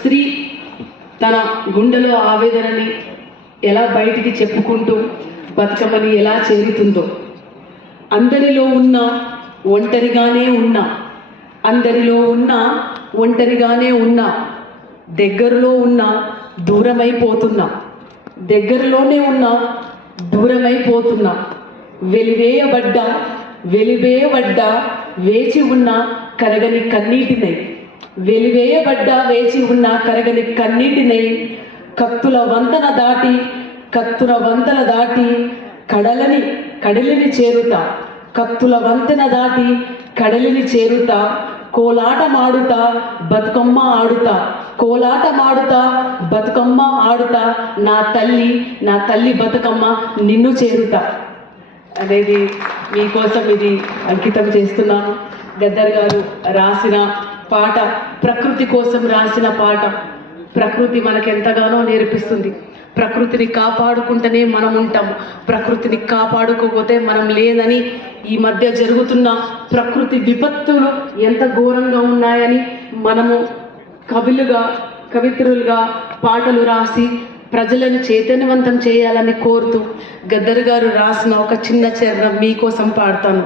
స్త్రీ తన గుండెలో ఆవేదనని ఎలా బయటికి చెప్పుకుంటూ బతుకమ్మని ఎలా చేరుతుందో, అందరిలో ఉన్న ఒంటరిగానే ఉన్నా, అందరిలో ఉన్న ఒంటరిగానే ఉన్నా, దగ్గరలో ఉన్న దూరమైపోతున్నా, దగ్గరలోనే ఉన్న దూరమైపోతున్నా, వెలివేయబడ్డా వేచి ఉన్న కరగని కన్నీటినై, వెలివేయబడ్డా వేచి ఉన్న కరగని కన్నీటినై, కత్తుల వంతెన దాటి కడలిని చేరుతా, కత్తుల వంతెన దాటి కడలిని చేరుతా, కోలాటమాడుతా బతుకమ్మ ఆడుతా, కోలాటమాడుతా బతుకమ్మ ఆడుతా, నా తల్లి బతుకమ్మ నిన్ను చేరుతా అనేది మీకోసం ఇది అంకితం చేస్తున్నాను. గద్దర్ గారు రాసిన పాట, ప్రకృతి కోసం రాసిన పాట. ప్రకృతి మనకెంతగానో నేర్పిస్తుంది. ప్రకృతిని కాపాడుకుంటేనే మనం ఉంటాం, ప్రకృతిని కాపాడుకోకపోతే మనం లేదని ఈ మధ్య జరుగుతున్న ప్రకృతి విపత్తులు ఎంత ఘోరంగా ఉన్నాయని మనము కవిత్రులుగా పాటలు రాసి ప్రజలను చైతన్యవంతం చేయాలని కోరుతూ గద్దర్ గారు రాసిన ఒక చిన్న చరణం మీకోసం పాడతాను.